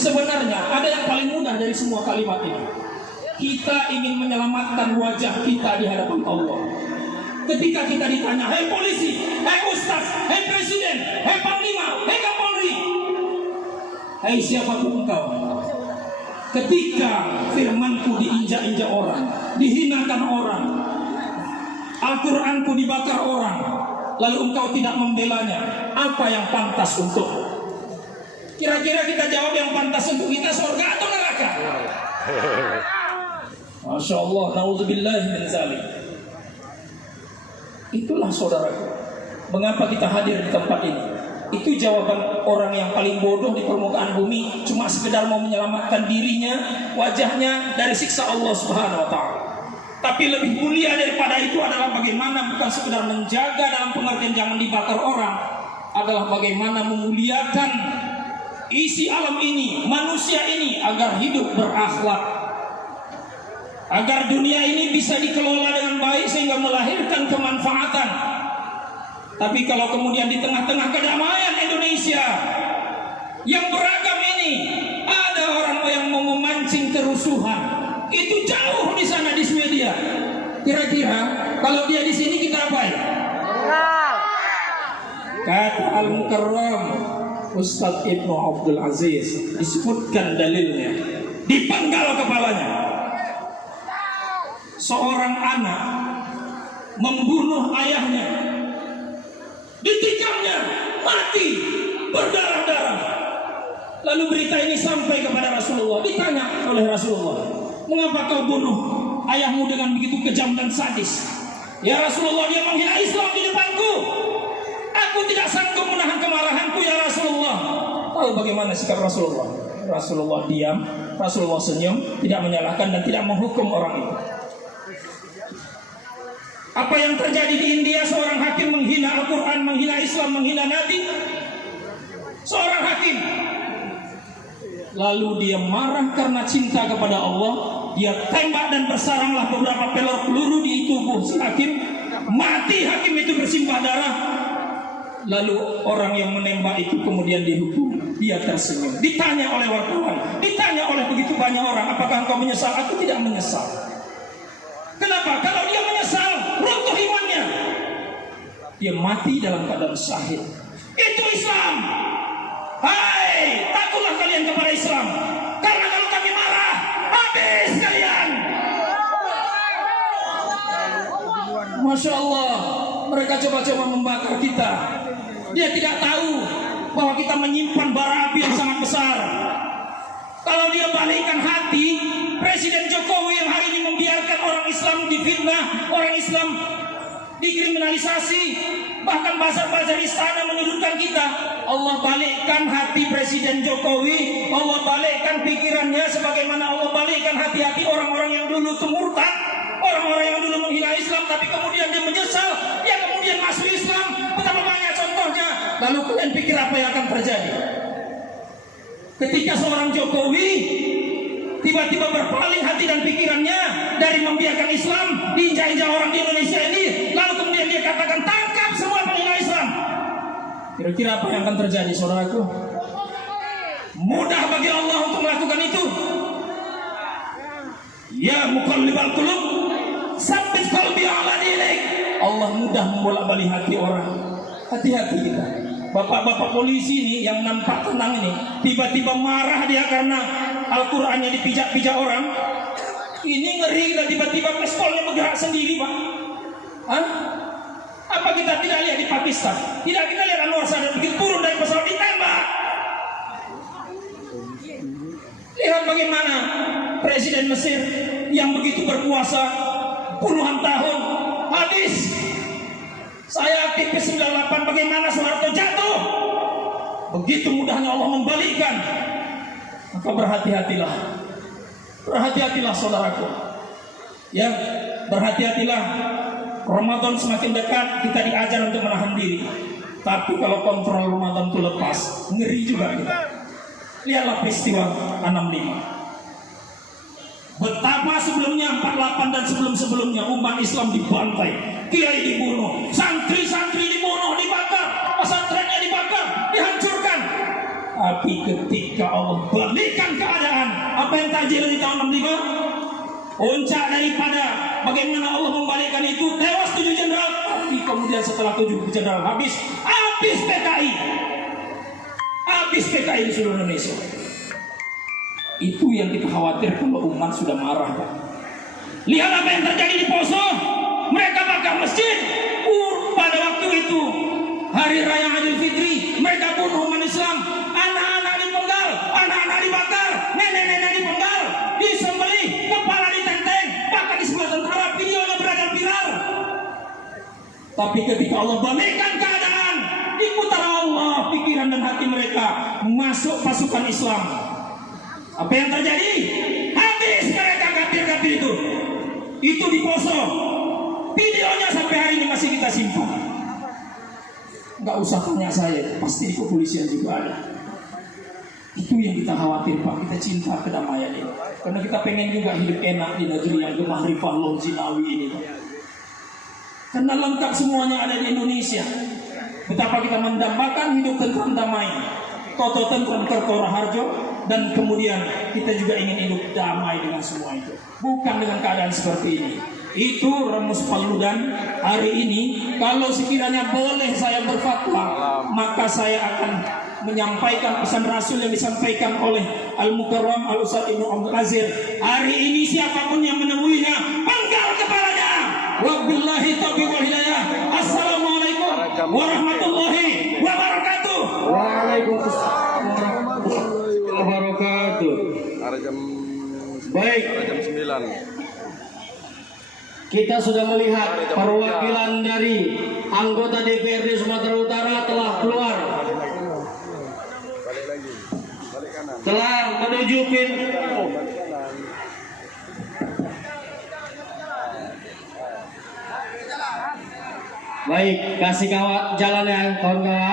Sebenarnya ada yang paling mudah dari semua kalimat ini. Kita ingin menyelamatkan wajah kita di hadapan Allah. Ketika kita ditanya, hei polisi, hei ustaz, hei presiden, hei panglima, hei kapolri, hei siapapun engkau, ketika firmanku diinjak-injak orang, dihinakan orang, Al-Quranku dibakar orang, lalu engkau tidak membelanya, apa yang pantas untuk? Kira-kira kita jawab yang pantas untuk kita surga atau neraka? Masya Allah, na'udzubillahi min zalik. Itulah saudaraku, mengapa kita hadir di tempat ini. Itu jawaban orang yang paling bodoh di permukaan bumi, cuma sekedar mau menyelamatkan dirinya, wajahnya dari siksa Allah Subhanahu wa ta'ala. Tapi lebih mulia daripada itu adalah bagaimana bukan sekedar menjaga dalam pengertian jangan dibakar orang, adalah bagaimana memuliakan isi alam ini, manusia ini agar hidup berakhlak, agar dunia ini bisa dikelola dengan baik sehingga melahirkan kemanfaatan. Tapi kalau kemudian di tengah-tengah kedamaian Indonesia yang beragam ini ada orang yang mau memancing kerusuhan, itu jauh di sana di Swedia. Kira-kira kalau dia di sini kita apa ya? Kata Al-Mukarram Ustadz Ibnu Abdul Aziz, disebutkan dalilnya, dipenggal kepalanya. Seorang anak membunuh ayahnya, ditikamnya, mati, berdarah-darah. Lalu berita ini sampai kepada Rasulullah. Ditanya oleh Rasulullah, mengapa kau bunuh ayahmu dengan begitu kejam dan sadis? Ya Rasulullah, dia menghina Islam di depanku. Aku tidak sanggup menahan kemarahanku ya Rasulullah. Tahu bagaimana sikap Rasulullah? Rasulullah diam, Rasulullah senyum, tidak menyalahkan dan tidak menghukum orang itu. Apa yang terjadi di India, seorang hakim menghina Al-Quran, menghina Islam, menghina Nabi. Seorang hakim, lalu dia marah karena cinta kepada Allah. Dia tembak dan bersaranglah beberapa peluru di tubuh si hakim. Mati hakim itu bersimbah darah. Lalu orang yang menembak itu kemudian dihukum. Dia tersenyum. Ditanya oleh wartawan, ditanya oleh begitu banyak orang, apakah engkau menyesal? Aku tidak menyesal. Kenapa? Kalau dia menyesal, runtuh imannya. Dia mati dalam keadaan syahid. Itu Islam. Hai, takutlah kalian kepada Islam. Karena kalau kami marah, habis kalian. Masya Allah, mereka coba-coba membakar kita. Dia tidak tahu bahwa kita menyimpan bara api yang sangat besar. Kalau dia balikkan hati, Presiden Jokowi yang hari ini membiarkan orang Islam difitnah, orang Islam dikriminalisasi, bahkan bazar-bazar istana menyudutkan kita. Allah balikkan hati Presiden Jokowi, Allah balikkan pikirannya sebagaimana Allah balikkan hati-hati orang-orang yang dulu murtad, orang-orang yang dulu menghina Islam, tapi kemudian dia menyesal, dia kemudian masuk Islam. Betapa banyak contohnya. Lalu kalian pikir apa yang akan terjadi? Ketika seorang Jokowi tiba-tiba berpaling hati dan pikirannya dari membiarkan Islam diinjak-injak orang di Indonesia ini, lalu kemudian dia katakan tangkap semua penghina Islam. Kira-kira apa yang akan terjadi, saudaraku? Mudah bagi Allah untuk melakukan itu. Ya muqallibal qulub, tsabbit qalbi ala dinik. Allah mudah membolak-balik hati orang. Hati-hati kita. Bapak-bapak polisi ini yang nampak tenang ini, tiba-tiba marah dia karena Al-Qurannya dipijak-pijak orang. Ini ngeri, dan tiba-tiba pistolnya bergerak sendiri, Pak. Hah? Apa kita tidak lihat di Pakistan? Tidak kita lihat Anwar Sadat begitu turun dari pesawat ditembak. Lihat bagaimana Presiden Mesir yang begitu berkuasa puluhan tahun habis. Saya aktivis 98, bagaimana Soeharto jatuh? Begitu mudahnya Allah membalikkan. Maka berhati-hatilah. Berhati-hatilah saudaraku. Ya, berhati-hatilah. Ramadan semakin dekat, kita diajar untuk menahan diri. Tapi kalau kontrol Ramadan itu lepas, ngeri juga kita. Lihatlah peristiwa 65. Betapa sebelumnya 48 dan sebelum-sebelumnya umat Islam dibantai, kiai dibunuh, santri-santri dibunuh, dibakar, pesantrennya dibakar, dihancurkan. Tapi ketika Allah balikkan keadaan, apa yang terjadi di tahun 65? Puncak daripada bagaimana Allah membalikkan itu, tewas 7 jenderal. Tapi kemudian setelah 7 jenderal habis PKI. Habis PKI di seluruh Indonesia. Itu yang kita khawatir kalau umat sudah marah. Lihat apa yang terjadi di Poso. Mereka bakar masjid pada waktu itu hari raya Idul Fitri. Mereka bunuh umat Islam. Anak-anak dipenggal, anak-anak dibakar, nenek-nenek dipenggal, disembelih, kepala ditenteng, bahkan di sebelah tentara. Videonya beredar viral. Tapi ketika Allah balikkan keadaan, diputar Allah pikiran dan hati mereka, masuk pasukan Islam. Apa yang terjadi? Habis mereka kafir-kafir itu. Itu di Poso. Videonya sampai hari ini masih kita simpan. Gak usah tanya saya, pasti di kepolisian juga ada. Itu yang kita khawatir, Pak. Kita cinta kedamaian ini. Karena kita pengen juga hidup enak di negeri yang gemah rifah Longzinawi ini, Pak. Karena lengkap semuanya ada di Indonesia. Betapa kita mendambakan hidup tentram damai. Toto tentram terkora harjo. Dan kemudian kita juga ingin hidup damai dengan semua itu. Bukan dengan keadaan seperti ini. Itu Remus Paludan hari ini. Kalau sekiranya boleh saya berfatwa, maka saya akan menyampaikan pesan Rasul yang disampaikan oleh Al-Mukarram Al-Ustaz Ibnu Abdul Azir. Hari ini siapapun yang menemuinya, penggal kepalanya. Wabillahi taufiq wal hidayah. Assalamualaikum warahmatullahi wabarakatuh. Waalaikumsalam warahmatullahi wabarakatuh. Baik. Jam 9. Kita sudah melihat perwakilan dari anggota DPRD Sumatera Utara telah keluar. Balik lagi. Balik kanan. Telah menuju Baik, kasih jalan ya kawan-kawan.